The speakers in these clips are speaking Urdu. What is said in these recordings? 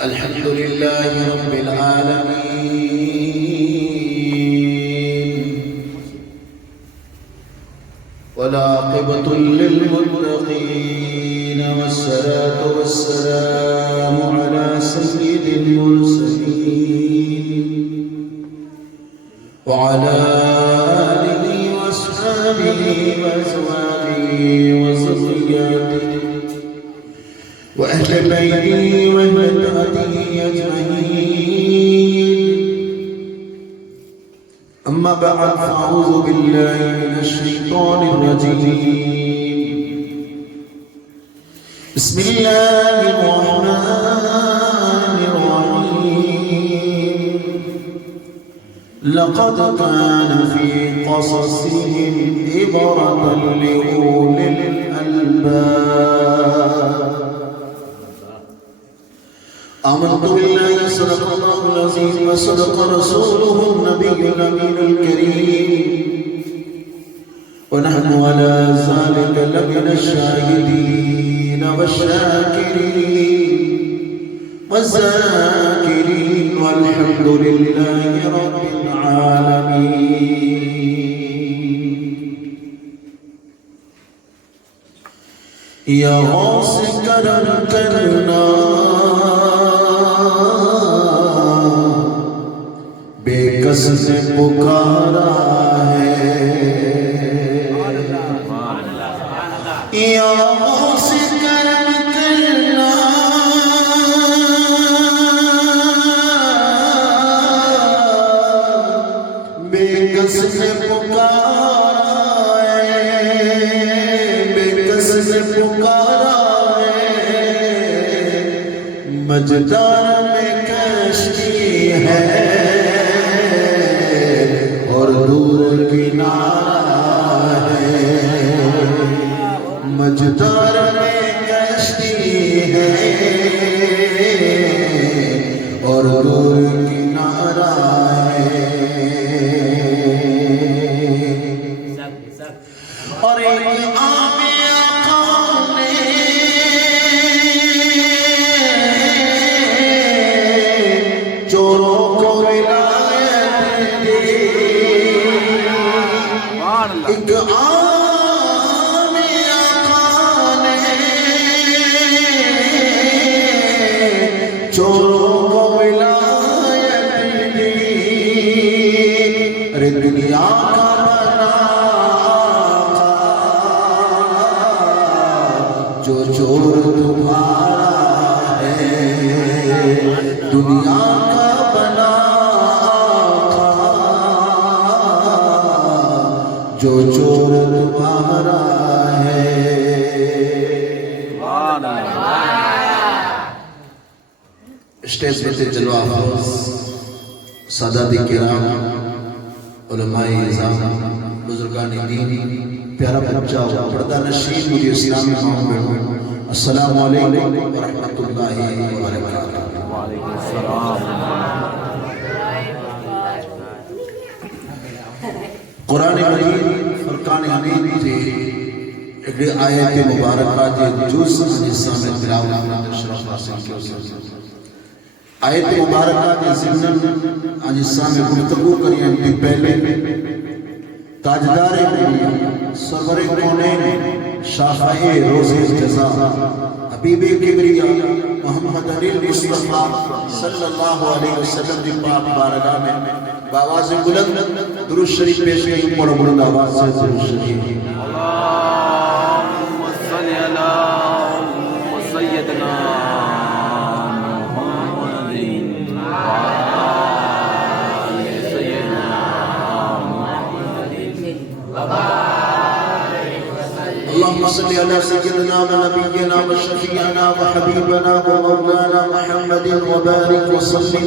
الحمد لله رب العالمين والعاقبة للمتقين والصلاة والسلام على سيد المرسلين وعلى آله وأصحابه وأزواجه وذرياته وأهل بيته وأهله أجمعين. أما بعد فأعوذ بالله من الشيطان الرجيم. بسم الله الرحمن الرحيم. لقد كان في قصصهم عبرة لأولي الألباب. آمنت بالله صدق الله العظيم وصدق رسوله النبي الأمين الكريم ونحن على ذلك لمن الشاهدين والشاكرين والذاكرين والحمد لله رب العالمين. يا غوث کرم کرنا بے کس نے پکارا ہے. یا غوث کرم کرنا بے کس نے پکارا ہے. بے کس نے پکارا ہے. مجدار میں کشتی ہے اور دور کنارہ ہے. مجدار میں کشتی ہے اور دور کنارہ ہے. اور ایک عام آقا نے چوروں کو ولایت دی. ایک عام آقا نے چوروں کو ولایت دی. ارے دنیا کا بنا جو چور تمہارا ہے. دنیا کا بنا جو چور تمہارا ہے. اسٹیج پہ سے جلوہ افروز سادات کرام علماء اعظام بزرگان دین پیارا بچہ پردہ نشین مجھے اسلامی ماہوں میں السلام علیکم ورحمۃ اللہ وبرکاتہ. وعلیکم السلام. قرآن مجید فرقان حمید سے ایک آیت مبارکہ جو جز حصہ میں تلاوت شرف حاصل کیا. آیت مبارکہ کے ضمن حصہ میں گفتگو کریں کہ پہلے تاجدار سرور کونین شافع روز جزا حبیب کبریا محمد علی مصطفیٰ صلی اللہ علیہ وسلم کی پاک بارگاہ میں بآواز بلند درود شریف پیش کریں. پڑھو بلند آواز سے درود شریف. اللہم صلی علی سیدنا محمد وعلی سیدنا محمد اللهم صل على سيدنا ونبينا وشفيعنا وحبيبنا ومولانا محمد وبارك وسلم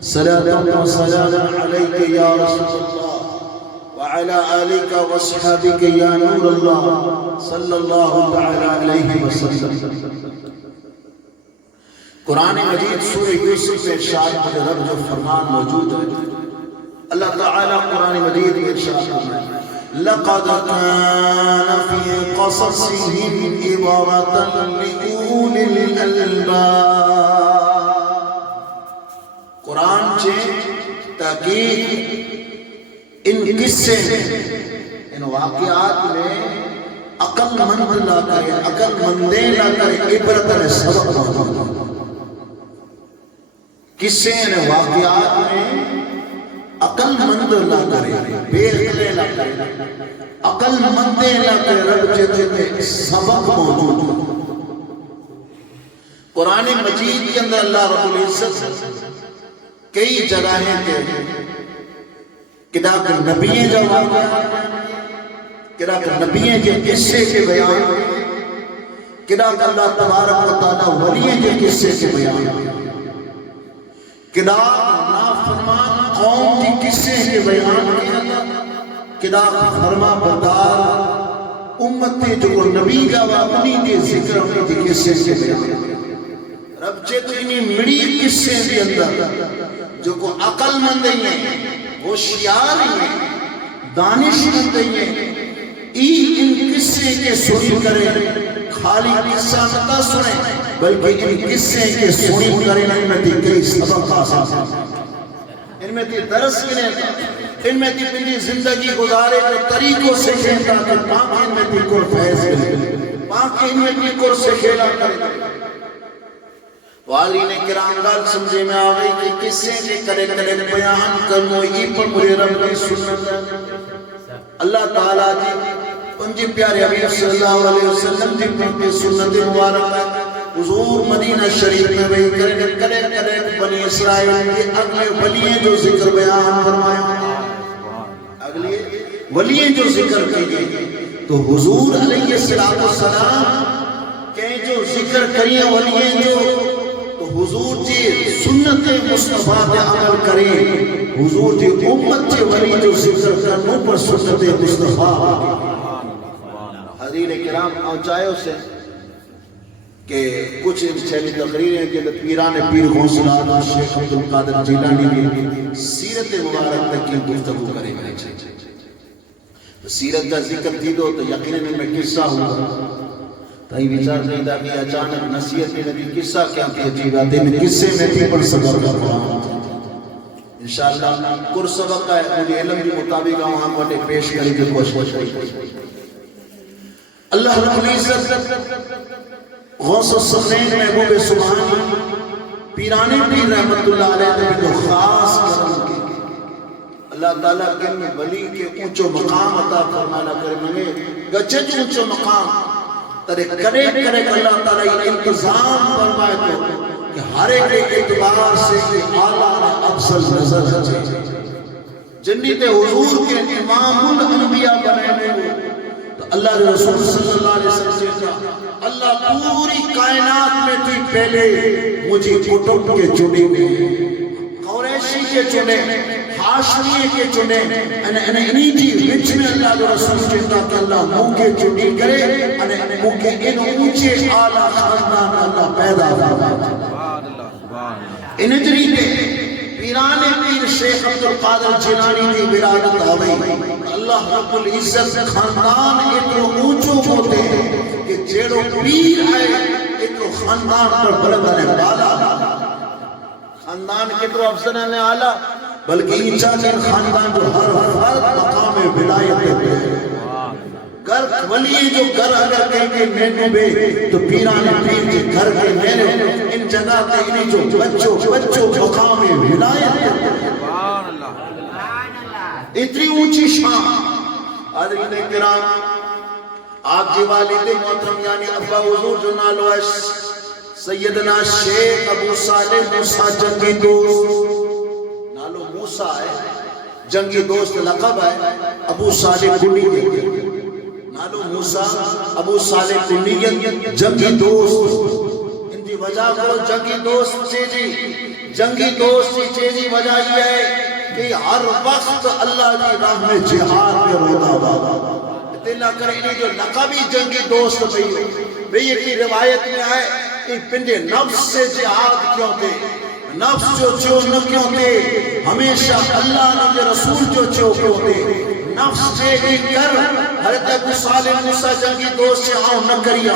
صلاة وسلاما عليك يا رسول الله وعلى آلك واصحابك يا نور الله صلى الله تعالى عليه وسلم. قرآن مجید سورہ یوسف میں ارشاد میں رب جو فرمان موجود ہے. اللہ تعالیٰ قرآن مجید میں ارشاد فرمائے لقد كان في قصصهم عبرة لأولي الألباب قرآن چے تاکید ان قصے میں ان واقعات میں عقل مند لا کرے عقل مندے لا کرے عبرت میں سبق موجود قصے ان واقعات میں عقل مند لا کرے بے عقلے لا کرے عقل مندے لا کرے رب جتے میں سبق موجود قرآن مجید کے اندر اللہ رب العزت کئی جگہیں کے کداک نبییں جو واقعات کداک نبییں جو قصے کے بیان کداک اللہ تبارک و تعالی ولییں جو قصے کے بیان کداک نافرمان قوم کی قصے کے بیان کداک فرما بردار امت جو نبی جاوا انہی کے ذکر انہی کے قصے کے بیان رب چیتو انہی مڑی قصے کے اندر جو کو عقل مند ہیں ہوشیار ہیں دانش مند ہیں ان قصے کے سنی کرے خالی قصہ نہ سنیں بلکہ ان قصے کے سنی کرے ان میں تھی کئی سبق حاصل ان میں تھی درس کریں ان میں تھی پنجی زندگی گزارے جو طریقوں سے کھیلتا کہ پاک ان میں تھی کر فیض کریں پاک ان میں تھی کر سے کھیلا کریں والین کرام گال سمجھے میں آگئی کہ قصے کے کرے کرے بیان کرنو یہ پر مجھے رب کی سنت اللہ تعالیٰ جی ان جی پیارے حبیب صلی اللہ علیہ وسلم جی پر سنت مبارک ہے حضور مدینہ شریف میں وہی کرے کرے بنی اسرائیل کے اگلے ولییں جو ذکر بیان فرمائے اگلے ولییں جو ذکر کیے تو حضور علیہ السلام کہ جو ذکر کریے ولییں جو حضور جی سنت مصطفیٰ پہ عمل کریں حضور جی امت جی ولی جو ذکر کرنوں پر سنت مصطفیٰ حضرین کرام آنچائے اسے کہ کچھ چھلی تقریریں کہ پیران پیر غوث العظم شیخ عبدالقادر جیلانی کی سیرت مبارک تک کی گفتگو کریں گے سیرت کا ذکر تھی دو تو یقیناً میں قصہ ہوا تائی وچار نہیں دا کہ اچانک نصیحت میں نبی قصہ کیا کہ عجیب آتے میں قصے میں تھی پر صبر کا قرآن انشاءاللہ کر سبق ہے مجھے علم کے مطابق ہم وٹے پیش کریں گے کوشش اللہ رب العزت غوث الصقلین محبوب سبحانی پیرانے پیر رحمت اللہ علیہ نے جو خاص کرم کی اللہ تعالیٰ کے ولی کے اونچو مقام عطا فرمانا کرے منے گچے جو اونچو مقام ترے کرے کرے اللہ تعالیٰ یہ انتظام فرمائے تو کہ ہر ایک اعتبار سے اعلیٰ افضل نظر ہے جنیت حضور کے امام الانبیاء بنائے ہوئے تو اللہ رسول صلی اللہ علیہ وسلم سے کہا اللہ پوری کائنات میں تھی پہلے مجھے کتب کے چنے قریشی کے چنے حاشمی کے چنے انہی جی وچ میں اللہ رسول کے کہا کہ اللہ منہ کے چنی کرے منہ کے ان اونچے اعلیٰ خاندان اللہ پیدا فرما انجری کے پیران پیر شیخ عبدالقادر جیلانی کی ولادت آوئی اللہ رب العزت خاندان اتنا اونچو ہوتے ہیں کہ جیڑو پیر ہے اتنا خاندان پر بلندن بالا خاندان کتنا افسران آلہ بلکہ انچا جن خاندان جو ہر فرد مقام ولایت دیتے ہیں گھر ولی جو گھر اگر کہیں کہ میں بے تو پیران پیر کے گھر کے میرے ان جگہ کے انہیں جو بچوں مقام ولایت دیتے ہیں اتنی اونچی شان حضرین کرام آپ جی والد محترم یعنی ابا حضور جو نالو ہے سیدنا شیخ ابو صالح موسیٰ جنگی دوست نالو موسیٰ ہے جنگی دوست لقب ہے ابو صالح کنی نالو موسیٰ ابو صالح کنی جنگی دوست ان دی وجہ کو جنگی دوست جنگی دوست چیزی وجہ یہ ہے کہ ہر وقت اللہ کی راہ میں جہاد میں رونا بابا دلہ کریں انہیں جو لقبی جنگی دوست بھئی یہ کی روایت میں ہے کہ پنجے نفس سے جہاد کیوں تھے نفس جو نہ کیوں تھے ہمیشہ اللہ نے رسول جو کیوں تھے نفس سے بھی کر حضرت ابو صالح موسیٰ جنگی دوست سے آؤں نہ کریا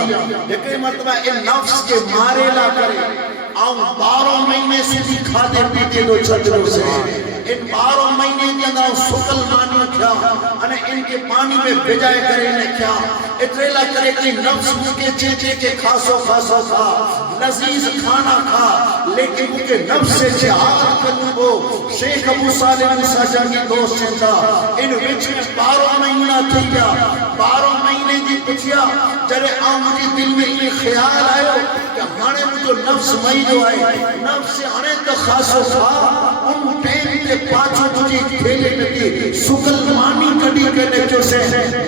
ایک مرتبہ ان نفس کے مارے لا کرے آؤں 12 مہینے سودی کھاتے پیتے دو چھتروں سے ان 12 مہینے کے اندر سکل مانی کیا انہیں ان کے پانی میں بجائے کرے نے کیا اتریلا کرے کہ نفس کے چیچے کے کھاسو کھاسو کھا لذیذ کھانا کھا لیکن ان کے نفس سے جہاد کرنے کو شیخ ابو صالح موسیٰ جنگی دوست سے تھا ان وچ میں 12 مہینہ تھی گیا 12 مہینے کی پچھیا جرے آؤں مجھے دل میں یہ خیال آئے کہ ہمارے مجھے نفس مئی جو آئے نفس سے ہنے تو خاصو تھا ان ٹیم کے پاچھو تجھے کھیلے لگی سکل مانی کڑی کرنے جو سے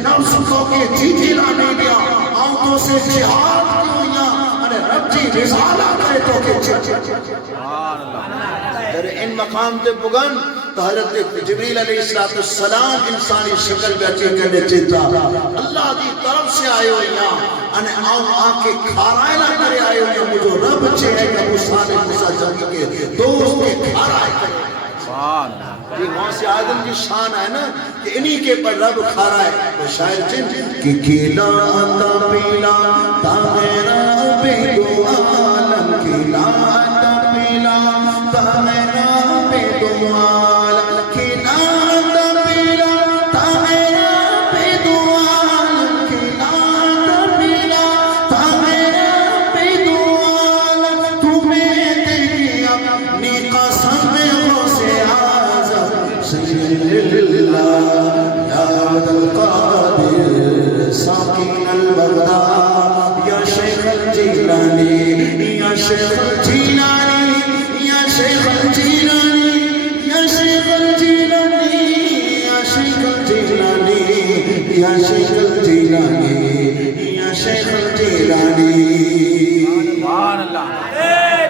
نفس کو کے جیجی لانے گیا آؤں تو سے جہاد کیوں یا انہیں رب جی رسالہ کرے تو کے جب ان مقام تے بگن تو حضرت جبریل علیہ السلام انسانی شکل میں اچھے کرنے چیتا اللہ دی طرف سے آئے ہوئی انہیں آؤں آنکے کھارائے نہ کرے آئے ہوئی مجھو رب چھے ہے کہ ابو صالح موسیٰ جنگی کے دوست کے کھارائے کرے یہ موسیٰ آدم کی شان ہے نا کہ انہی کے پر رب کھارائے وہ شاعر جن کہ کھیلا تا پیلا تا میرا بیدو عالم کھیلا تا پیلا تا میرا بیدو عالم کھیلا تا پیلا تا میرا بیدو عالم کھیلا تا پیلا تا میرا بیدو عالم تمہیں دیکھی اپنی قسم غوث اعظم سید اللہ یاد القادر ساکین البغداد یا شیخ الجیلانی یا شیخ الجیلانی یا شیخ الجیلانی یا شیخ الجیلانی یا شیخ الجیلانی یا شیخ الجیلانی یا شیخ الجیلانی سبحان اللہ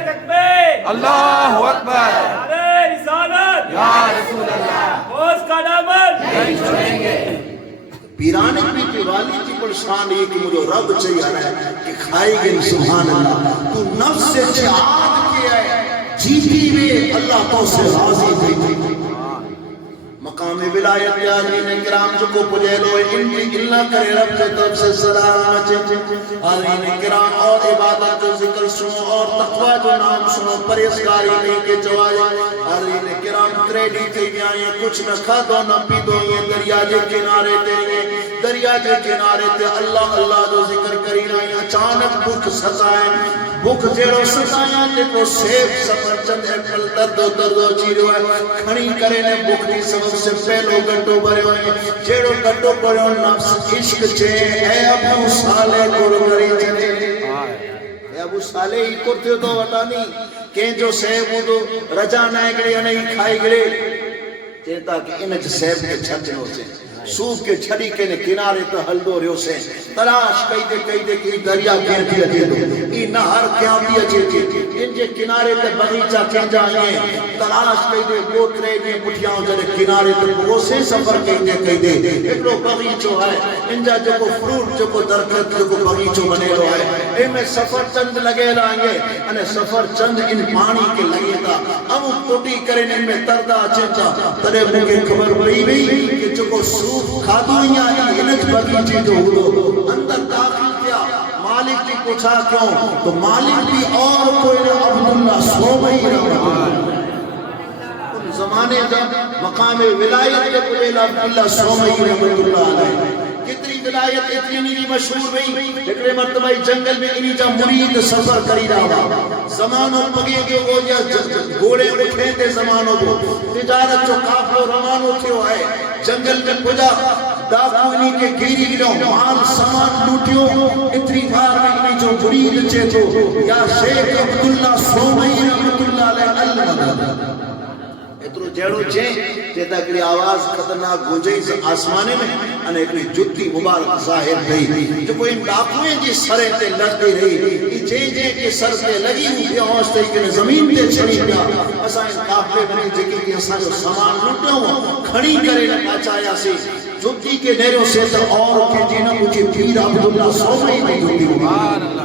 تکبیر اللہ اکبر رسالت یا رسول اللہ اس کا دامن نہیں چھوڑیں گے پیرانے پیٹے والی کی پرشان یہ کہ مجھے رب چاہیے رہا ہے کہ کھائی گئے سبحان اللہ تو نفس سے جہاد کیا ہے جیتی میں اللہ تو سے راضی ہوئی مقام ولایت آدین کرام جو کو پجے لو انکی اللہ کرے رب سے طرف سے سلام اچھے آدین کرام اور عبادت جو ذکر سنو اور تقوی جو نام سنو پریسکاری نہیں کے جوائے آدین کرام تریڈی تھی آئیں کچھ نہ کھا دو نہ پی دو یہ دریا جے کنارے تیرے دریا جے کنارے تے اللہ اللہ جو ذکر کری رہی اچانک بھوک ستائیں بھوک جیڑو ستائیں تے کو سیب سفر چند ایپل دردو چیرو ہے کھڑی کرے نے بھوک نہیں سبب سے پہلو گھنٹو بھرے ہوئے جیڑو گھنٹو بھرے ہوئے نفس عشق چھے اے ابو صالح کو کری چلے اے ابو صالح ہی کرتے ہو تو وٹانی کہ جو سیب ہو تو رجا نائے گرے یا نہیں کھائی گرے چیتا کہ انج سیب کے چھتنوں سے سوپ کے چھڑی کے کنارے تو ہلدو ریو سے تلاش کئی دے کی دریا گھنٹی اچھے دو ای نہر کیا بھی اچھے تھے ان کے کنارے تے بغیچہ کہیں جائیں تلاش کئی دے گوترے نے مٹھیاں جڑے کنارے تے وہ سے سفر کئی دے ایک لو بغیچو ہے ان جا جو کو فروٹ جو کو درخت جو کو بغیچو بنے لو ہے اے میں سفر چند لگے لائیں انہیں سفر چند ان پانی کے لگے تھا ام کوٹی کریں ان میں تردہ چنچا ترے مجھے خبر پڑی بھی کہ جو کو سوپ کھادو یا انج بغیچے جو ہو اندر داخل کیا مالک کی پوچھا کیوں تو مالک بھی اور کوئی عبداللہ سوبئی رحمت اللہ ان زمانے جب مقام ولایت کے قبیل عبداللہ سوبئی رحمت اللہ علیہ کتنی ولایت اتنی نہیں مشہور ہوئی لیکن مرتبہ جنگل میں انہی جا مرید سفر کری رہا زمانوں پگے کے وہ یا گھوڑے اٹھے تھے زمانوں کو تجارت جو کافلو روانوں تھے وہ ہے جنگل میں پجا ڈاکو انہی کے گیری گروں مال سامان لوٹیوں اتنی بار میں انہی جو مرید چھے تو یا شیخ عبداللہ سومئی رحمت اللہ علیہ المدد اترو جیڑو چھے چیتا کری آواز خطرناک گونجئی سے آسمانے میں انہیں اکلی جتی مبارک ظاہر رہی جو کوئی ڈاکویں جی سرے تے لگتی رہی جے کے سر تے لگی ہوئی ہوستے کہ زمین تے چھڑی گیا اسا ان کافلے بنی جگہ کی اسا جو سامان لٹوں کھڑی کرے نہ پاچایا سی جتی کے نیروں سے تو اور کے جینا مجھے پیر عبداللہ سومئی میں جتی ہوئی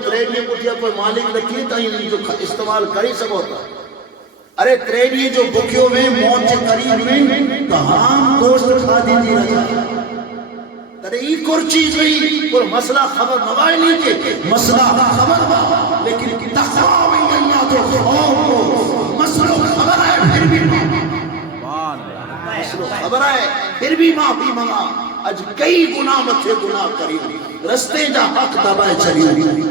تریڈیے پٹھیا کوئی مالک رکھی تو ان جو استعمال کری سکو تا ارے تریڈیے جو بکیوں میں موت کے قریب میں تو حرام گوشت کھا دیتی رجا ترے ای کور چیز نہیں اور مسئلہ خبر نوائی نہیں کہ مسئلہ خبر با لیکن تقوی میں اللہ تو خوف مسئلہ خبر ہے پھر بھی مسئلہ خبر ہے پھر بھی معافی منگا اج کئی گناہ متھے گناہ کری رستے جا حق دبائے چلی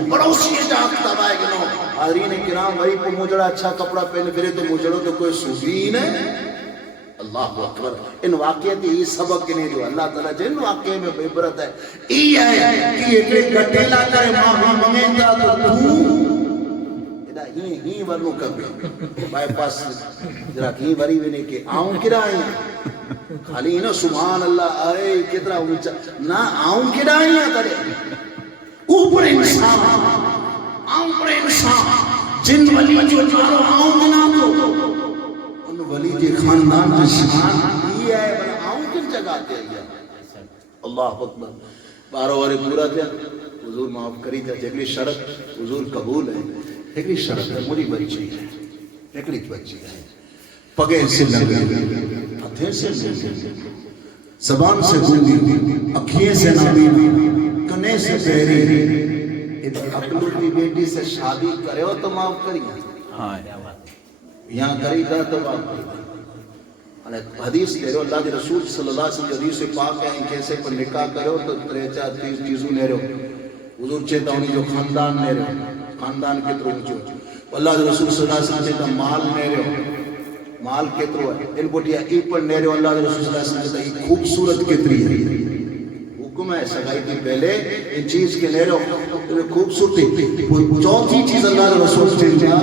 پڑوسی جا حق دبائے گنو حاضرین کرام وہی کو مجھڑا اچھا کپڑا پہنے پھرے تو مجھڑو تو کوئی صوفی ہی نہیں اللہ اکبر ان واقعات یہ سبق نہیں جو اللہ تعالیٰ جن واقعے میں عبرت ہے ای ہے کہ ایک گٹیلا کرے معافی منگیں تا تو ہی ورنو کر بائے پاس جرا ہی وری وینے کے آؤں کرائیں خالی نا سبحان اللہ ارے کتنا اونچا نہ آؤں کرائیں کرے اوپر انسان آؤں پر انسان جن ولی جو چارو آؤں گنا تو ان ولی جی خاندان جی شان یہ ہے بنا آؤں کن جگہ تے آیا اللہ اکبر بارہ وارے پورا تھا حضور معاف کری تھا جگلی شرط حضور قبول ہے ایکڑی شرط ہے مجھے بچی ہے ایکڑی بچی ہے پگے سے لگے ہتھے سے زبان سے گونگی اکھیے سے نابینا کنے سے بہری اکلو کی بیٹی سے شادی کرے ہو تو معاف کریے یہاں کری تھا تو معاف کریے حدیث کہہ رہے ہو اللہ کے رسول صلی اللہ علیہ وسلم حدیث سے پاک ہے ان کیسے پر نکاح کرے ہو تو 3-4 چیزوں لے رہے ہو حضور چیتا ہونی جو خاندان لے رہے ہو خاندان کے تروں جو اللہ کے رسول صلی اللہ علیہ وسلم چیتا مال لے رہے ہو مال کے تروں ہے ان بٹیا ای پر لے رہے ہو اللہ کے رسول صلی اللہ علیہ وسلم چیتا ای خوبصورت کے تری ہے حکم ہے سگائی کی پہلے ان چیز کے لے رہے ہو خوبصورتی چوتھی چیز اللہ کے رسول چیتا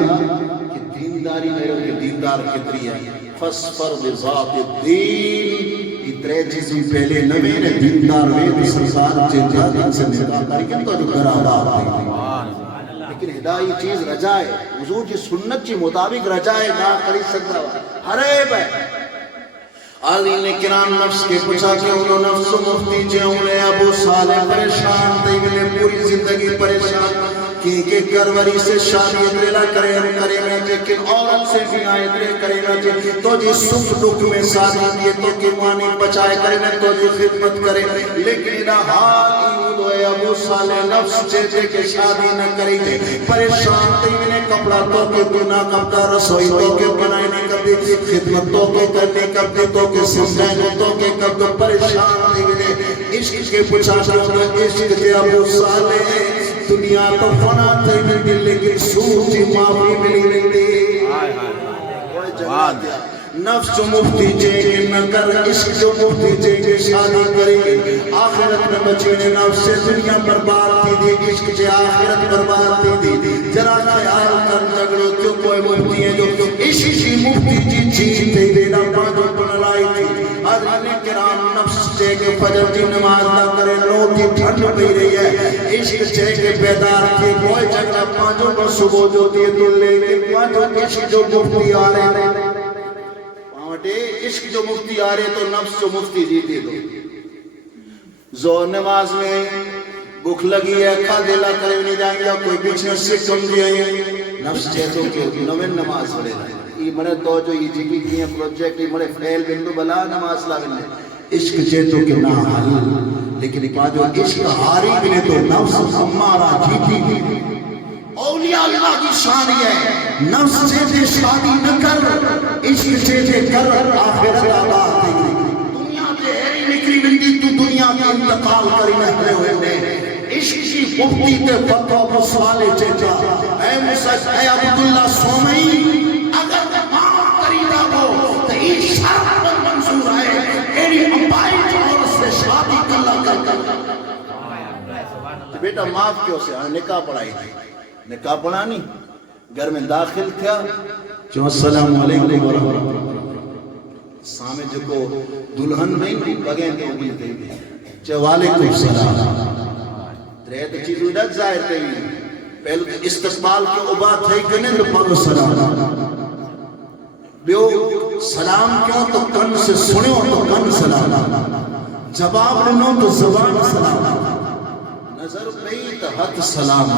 کہ دینداری لے رہے ہو کہ دیندار کے تری ہے فَاسْفَرْ بِذَاتِ الدِّينِ اترے چیزیں پہلے نوے نے دیندار وید سرسار چیتا دن سے نکاح کر کے تو جو گرادہ آتے لیکن ہدائی چیز رجائے حضور کی سنت کی مطابق رجائے نہ کری سکتا حریب ہے آدین کرام نفس کے پچھا کے انہوں نفس مفتی چے انہیں ابو صالح پریشان تیمنے پوری زندگی پریشان کہ گروری سے شادی اتریلا کرے ہم کرے میں لیکن عورت سے بھی آئے اترے کرے میں تو جی سکھ دکھ میں ساتھ دیئے تو کہ مانی بچائے کرے میں تو جی خدمت کرے لیکن انہا حال ہوئے ابو صالح نفس چیتے کہ شادی نہ کری تھے پریشان تھی میں نے کپڑا تو کے گناہ کبتا رسوئی تو کے بنائے نہیں کبھی خدمت تو کے کرنے کبھی تو کے سمجھائے تو کے کبھی پریشان تھی میں نے عشق کے پچھا شاہدہ عشق کے ابو صالح دنیا تو فنا تھی ملتی لیکن سوچی معافی ملی ملتی نفس جو مفتی چاہیے نہ کر عشق جو مفتی چاہیے شادی کرے آخرت میں بچینے نفس سے دنیا برباد تھی دی عشق سے آخرت برباد تھی دی ذرا خیال کر جگڑو جو کوئی مفتی ہے جو عشق کی مفتی جی چیز تھی دینا پانچوں پنلائی تھی حضرین کرام نفس چاہے کہ فجر کی نماز نہ کرے لوگ کی ٹھنڈ پی رہی ہے عشق چاہے کہ بیدار تھی کوئی جگڑا پانچوں پر صبح جو تھی تو لے کے پانچوں عشق جو مفتی آ رہے ہیں عشق جو مفتی آ رہے تو نفس جو مفتی جیتے دو زور نماز میں بھوک لگی ہے کھا دلا کرے نہیں جائیں گا کوئی بچھنے سے کم دیا ہے نفس چیتوں کے نوین نماز پڑھے یہ مرے تو جو یہ جگی کی ہیں پروجیکٹ یہ مرے فیل بندو بلا نماز لاغن ہے عشق چیتوں کے نہ حال لیکن ایک جو عشق ہاری بنے تو نفس ہمارا جیتی اولیاء اللہ کی شان ہے نفس سے شادی نہ کر عشق سے کر آخرت آباد دنیا سے ایری نکری بندی تو دنیا کا انتقال کری نکلے ہوئے نے عشق کی مفتی تے فتوہ کو سوالے چیچا اے مسجد اے عبداللہ سومئی اگر معاف کری دا ہو تو یہ شرط پر منظور ہے ایری امبائی جور سے شادی کلا کر بیٹا معاف کیوں سے نکاح پڑھائی تھی نکاح پڑھا نہیں گھر میں داخل تھا جو السلام علیکم ورحمۃ اللہ سامنے جو کو دلہن نہیں بگیں دے بھی دے جو وعلیکم السلام ترے تو چیز اڈک ظاہر کہیں پہلے تو استقبال کے عباد تھے کنے تو پاکو سلام بیو سلام کیوں تو کن سے سنو تو کن سلام جواب لنو تو زبان سلام نظر پئی تو ہاتھ سلام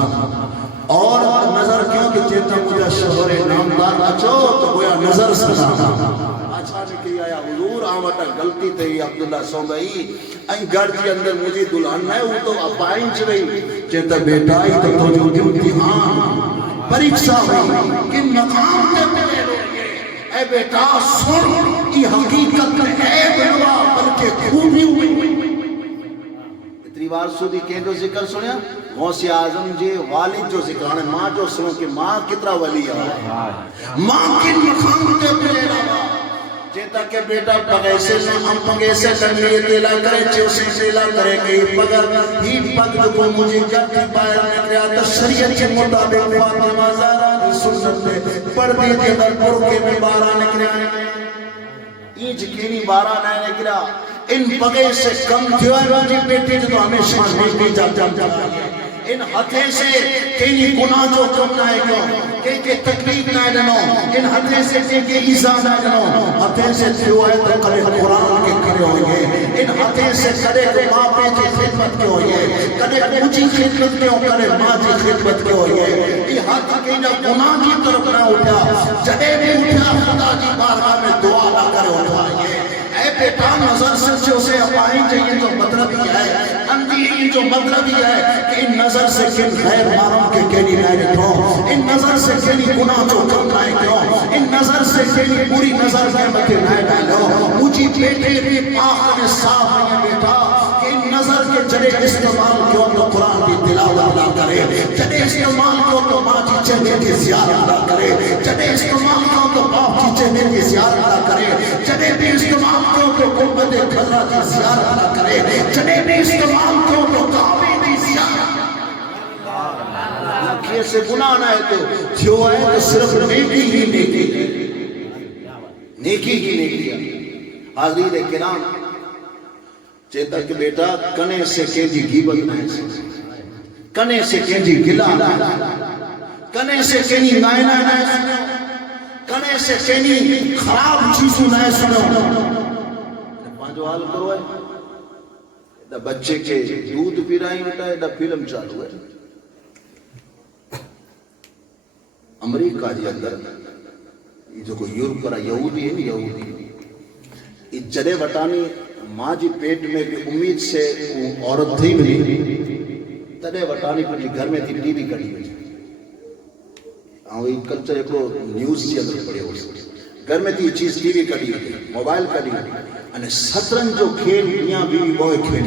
اور نظر کیوں کہ چیتا مجھا شہر نامدار اچھو تو گویا نظر سلام اچھا نکلی آیا حضور آمٹا غلطی تے عبداللہ سونگئی این گھر جی اندر مجھے دلہن ہے وہ تو اپائن چلئی چیتا بیٹا ہی تو جو امتحان پریکشا ہوئی کن مقام تے ملے اے بیٹا سن یہ حقیقت ہے بلوا بلکہ خوبی ہوئی اتنی بار سودی کہیں جو ذکر سنیا غوث اعظم جے والد جو ذکر آنے ماں جو سنو کہ ماں کتنا ولی ہے ماں کن مقام تے ملے رہا چیتا کہ بیٹا پگیسے نہ ہم پگیسے کرنے تیلا کرے چیوسی تیلا کرے کہ پگر ہی پگ جو مجھے جاتی باہر نکلیا تو شریعت کے مطابق فاطمہ زہرا کی سنت میں پردے کے در پر کے میں بارہ نکلیا اینج کینی بارہ نہ نکلیا ان پگے سے کم تھیو ہے مجھے بیٹی جو ہمیشہ نیکی جا ان ہتھے سے کینی گناہ جو کم نہ ہے کیوں کہ تکلیف نہ جنو ان ہتھے سے کہ ایزا نہ جنو ہتھے سے تھیو ہے تو کرے قرآن کے کرے ہوئے ان ہتھے سے کرے تو ماں پہ کی خدمت کے ہوئے کرے اونچی خدمت کے ہو کرے ماں کی خدمت کے ہوئے یہ ہاتھ کے جب گناہ کی طرف نہ اٹھا جڑے بھی اٹھا خدا کی بارگاہ میں دعا نہ کرے اٹھائیے اے بیٹا نظر سے اسے اپائیں چاہیے تو مطلب ہی ہے اندھی جو مطلب ہی ہے کہ ان نظر سے کن خیر مارم کے کینی نائے کیوں ان نظر سے کینی گناہ جو کم نائے کیوں ان نظر سے کینی پوری نظر میں مکے نائے ڈالو مجھے بیٹے بھی پاک میں صاف نہیں بیٹا کہ ان نظر کے جڑے استعمال کیوں تو قرآن کی تلاوت نہ کرے جڑے استعمال کیوں تو ماں کی چہنے کی زیارت نہ کرے جڑے استعمال کیوں تو باپ کی چہنے کی زیارت نہ کرے جڑے بھی استعمال کیوں تو قربت کھلا کی زیارت نہ کرے جڑے بھی استعمال کیوں تو کعبے کی زیارت آنکھیں سے گناہ نہ ہے تو جو ہے تو صرف نیکی ہی نیکی ہے نیکی ہی نیکی ہے حاضرین کرام چیتا کہ بیٹا کنے سے کینجی غیبت نہ ہے کنے سے کینجی گلا نہ ہے کنے سے کینی نائنہ نہ ہے کنے سے کینی خراب چیزوں نہ ہے سنو پانچو حال کرو ہے دا بچے کے دودھ پی رہا ہی ہوتا ہے دا فلم چالو ہے امریکہ جی اندر جو کوئی یورپ پر یہودی ہے یہودی یہ جڑے وٹانی ماں جی پیٹ میں بھی امید سے عورت تھی ملی تڑے وٹانی پر گھر میں تھی ٹی وی کڑی ہوئی یہ کلچر ایک نیوز جی اندر پڑے ہو گھر میں تھی چیز ٹی وی کڑی ہوئی موبائل کڑی ہوئی અને શતરંજ જો ખેલ મિયાં બીવી બોય ખેલ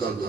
ધંધો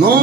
9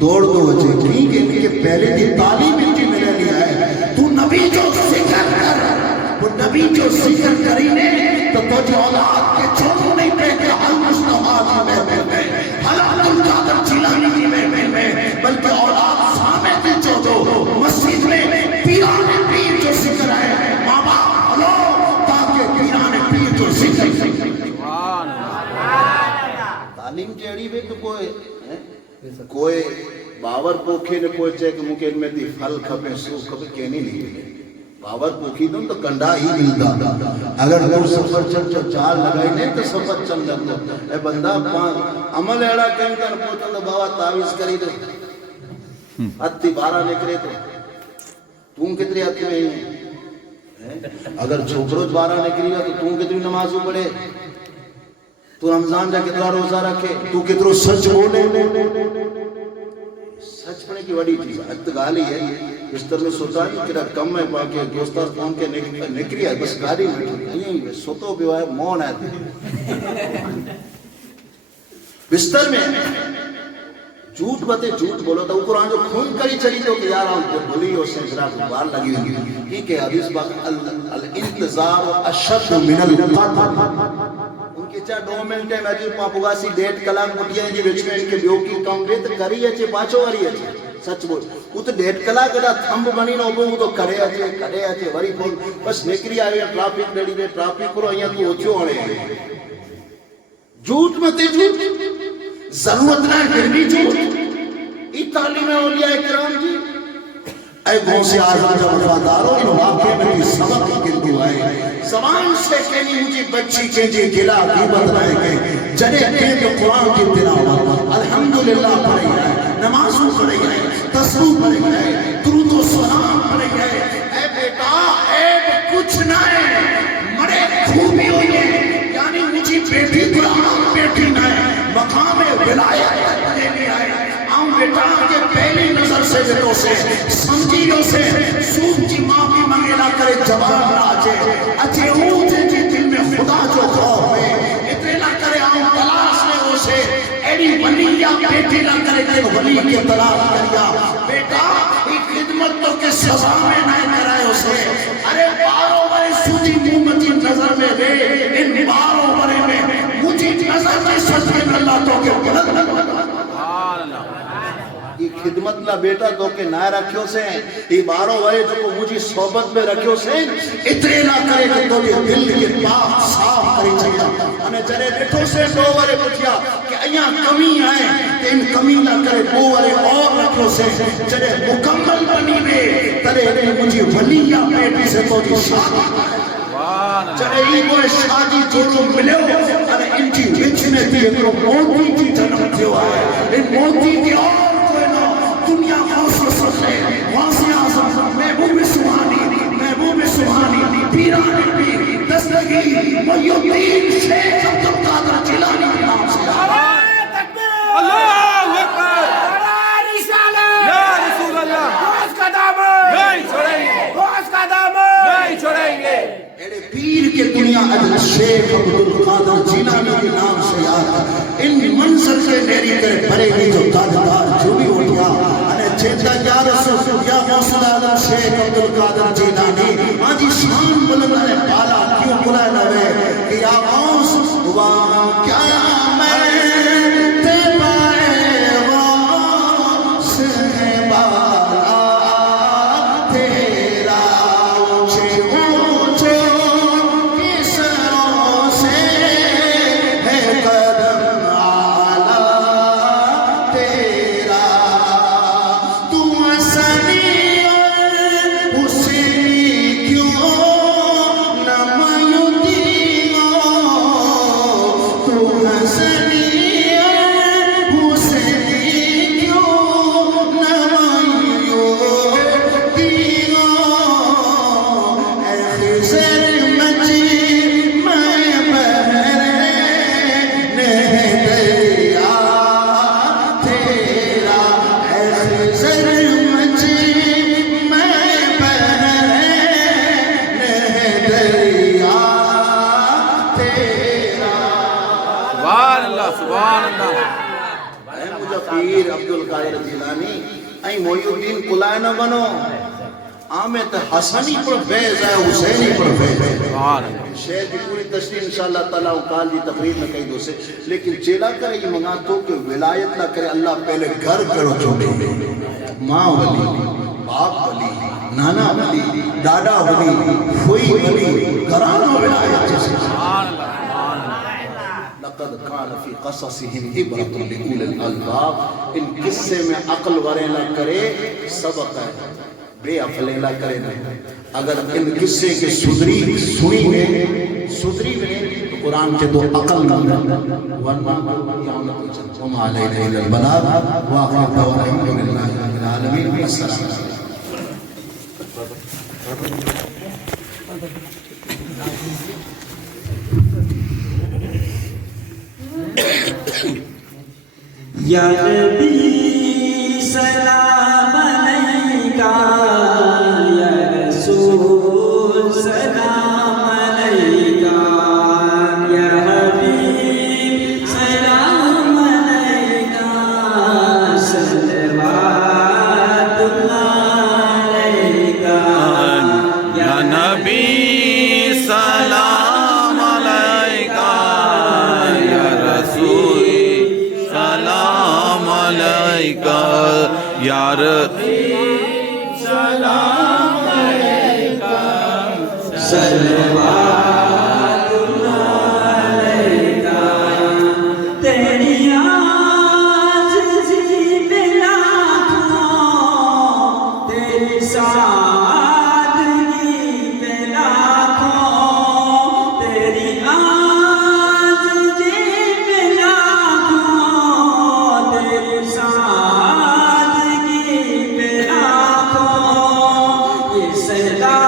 دوڑ دو اچھے ٹھیک ہے کہ پہلے دی تعلیم انجی میرے لیا ہے تو نبی جو ذکر کر وہ نبی جو ذکر کری نے تو جو اولاد کے چھوٹوں نہیں پہنے حل مصطفیٰ کی محفل میں حل عبد القادر جیلانی کی محفل میں بلکہ اولاد سامنے کی جو مسجد میں پیران پیر جو ذکر ہے ماں باپ ہلو تاکہ پیران پیر جو ذکر تعلیم جیڑی بھی تو کوئی باور پوکھی نے کوئی چاہے کہ ممکن میں دی پھل کھپے سو کھپے کہنی نہیں ملے باور پوکھی دوں تو کنڈا ہی ملتا اگر تو سفر چال لگائی نہیں تو سفر چل لگتا اے بندہ عمل ایڑا کہیں کر پوچھو تو بابا تعویز کری دو ہتی بارہ نکرے تو تم کتری ہتی میں ہی اگر چھوکروج بارہ نکری ہو تو تم کتری نمازوں پڑھے تو رمضان جا کتنا روزہ رکھے تو کترو سچ بولے سچ پڑھنے کی وڈی چیز ہے گالی ہے اس طرح میں سوچا ہی کہ کم ہے پاکے دوستار فون کے نکری ہے بس گالی میں سوتو بھی ہے مون ہے بستر میں جھوٹ بتے جھوٹ بولو تو قرآن جو خون کری چلی تو کہ یار ہم بولی ہو سے ذرا بار لگی ہوئی ٹھیک ہے حدیث باق الانتظار اشد من القتل ان کے چاہ 2 منٹ ہے میں جو پاپوگا سی 1.5 کلاک مٹیا ہے جی وچ میں ان کے بیو کی کمپلیٹ کری ہے پاچو وری ہے سچ بول وہ تو 1.5 کلاک دا تھمب بنی نہ ہو تو کھڑے اچے وری بول بس نکری آئی ٹرافک ڈڑی دے ٹرافک کرو ایاں تو اوچو اڑے جھوٹ متے جھوٹ ضرورت نہ پھر بھی جھوٹ ای تعلیم اولیاء کرام جی اے غوث اعظم کا وفاداروں ان واقعے میں بھی سبق گردو آئے زبان سے کہنی مجھے بچی کے جی گلا غیبت رہے گئے جنے کے جو قرآن کی تلاوت الحمدللہ پڑھے گئے نمازوں پڑھے گئے تسبیح پڑھے گئے درود و سلام پڑھے گئے اے بیٹا عیب کچھ نہ ہے مرے خوبی ہوئی ہے یعنی مجھے بیٹی قرآن بیٹی نہ ہے مقام ولایت تک لے لے آئے ہم بیٹا کے پہلی نظر سے بیٹوں سے سمجھیوں سے سوچ کی ماں بھی منگلا کرے جواب نہ آجے اچھے اونچے جی دل میں خدا جو خوف ہے اتنے نہ کرے ہم تلاش میں ہو سے ایڈی ولی یا بیٹی نہ کرے کہ ولی کی تلاش کریا بیٹا ایک خدمت تو کے سزا میں نہ کرائے اسے ارے باروں بارے سوچی مومتی نظر میں دے ان باروں بارے میں مجھے نظر میں سچ میں اللہ تو کے غلط یہ خدمت نہ بیٹا تو کہ نہ رکھیو سے یہ باروں وائے جو کو مجھے صحبت میں رکھیو سے اتنے نہ کرے کہ تو یہ دل کے پاک صاف کری چاہیا انہیں چلے بیٹھو سے دو وارے پوچھیا کہ ایاں کمی آئے کہ ان کمی نہ کرے دو وارے اور رکھیو سے چلے مکمل بنی میں تلے مجھے ولیہ بیٹی سے تو جی شادی چلے ہی کوئی شادی جوڑو ملے ہو انہیں ان کی وچ میں تھی ایک موتی کی جنم تھیو آئے ان موتی کی اور دنیا خوش سے واضح اعظم محبوب سبحانی پیران پیر دستگی محیدین شیخ عبد القادر جیلانی کے نام سے اللہ اکبر یا رسول اللہ غوث کا دامن نہیں چھوڑیں گے غوث کا دامن نہیں چھوڑیں گے ایڈے پیر کے دنیا عدل شیخ عبد القادر جیلانی کے نام سے یاد ان منظر سے میری کرے پرے گی جو تاجدار جو بھی اٹھیا چیتا یا رسول یا غوث اعظم شیخ عبد القادر جیلانی آجی شان بلند نے پالا کیوں بلائے نوے کہ یا غوث وہاں کیا میں تے پائے غوث بالا تیرا اونچے اونچے کسروں سے ہے قدم آلہ تیرا سائیں محی الدین قلائے نہ بنو آمد حسنی پر فیض ہے حسینی پر فیض ہے شہر کی پوری تشریح انشاءاللہ تعالیٰ کال دی تقریر میں کہی دو سے لیکن چیلا کرے یہ منگا تو کہ ولایت نہ کرے اللہ پہلے گھر کرو چھوڑے ماں ولی باپ ولی نانا ولی دادا ولی خوئی ولی گھرانہ ولایت جیسے لقد کان فی قصصہم عبرۃ لأولی الالباب ان قصے میں عقل وریلا کرے سبق ہے بے عقلیں نہ کرے نہیں اگر ان قصے کے صدری سنی میں صدری میں تو قرآن کے دو عقل نہ ورنہ وما علینا الا البلاغ وآخر دعوانا الحمدللہ رب العالمین السلام یا نبی سلام علیکہ یا رسول سلام علیکہ یا حبیب سلام علیکہ صلوات اللہ علیکہ یا نبی سلام علیکہ یا رسول سلام علیکہ یا رسول سلام علیکہ صلوات اللہ علیکہ تیری عاجزی پہ لاکھوں تیری سادگی پہ لاکھوں تیری عاجزی پہ لاکھوں تیری سادگی پہ لاکھوں یہ صدا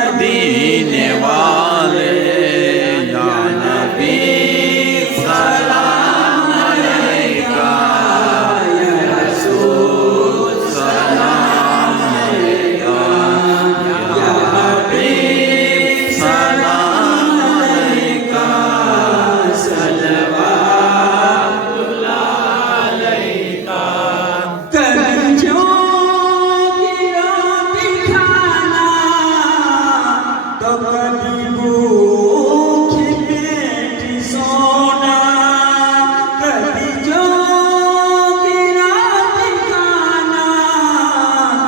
مدینے والے یا نبی سلام علیکہ یا رسول سلام علیکہ یا حبیب سلام علیکہ صلوات اللہ علیکہ کنجوں کی روٹی کھانا تو کبھی بھوکھی پیٹ سونا کبھی جو کی روٹی کھانا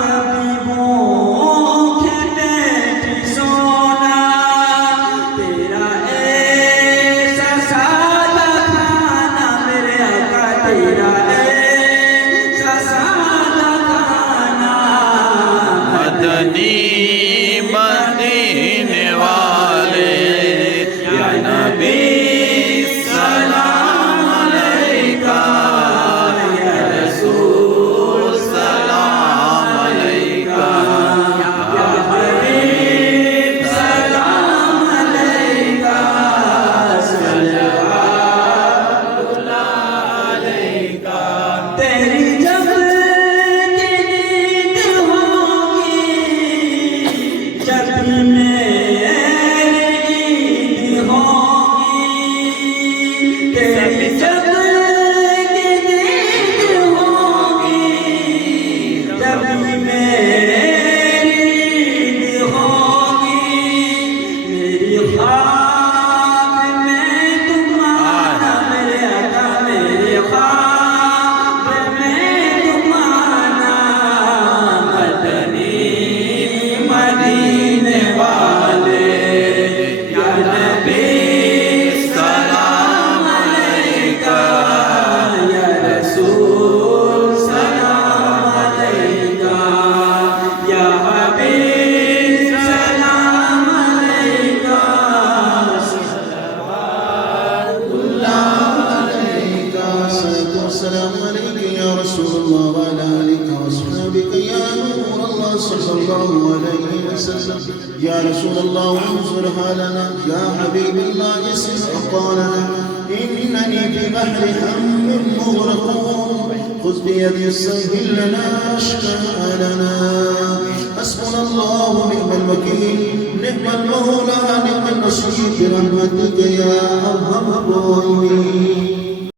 کبھی بھوکھی پیٹ سونا تیرا ایسا سادہ کھانا میرے آقا تیرا ایسا سادہ کھانا مدنی مدینے والے یا نبی سلام علیکہ یا رسول سلام علیکہ یا حبیب سلام علیکہ صلوات اللہ علیکہ تیری جب نیند ہوگی جب میری عید ہوگی تیری جب نیند ہوگی جب میری عید ہوگی میری خواب میں تمہارا میرے آقا میرے خواب میں تمہارا مدنی مدینے والے یا نبی سلام علیکہ یا رسول سلام علیکہ یا حبیب سلام علیکہ السلام علیکم یا رسول اللہ وعلا علیکہ واصحابک یا نور اللہ صلی اللہ علیہ وسلم یا رسول اللہ انظر حالنا یا حبیب اللہ اسم اقوالنا اننی فی بحر ہم مغرقون خذ خذ بيدي سهل لنا أشكالنا حسبنا الله ونعم الوكيل نعم المولى نعم النصير برحمتك يا أرحم الراحمين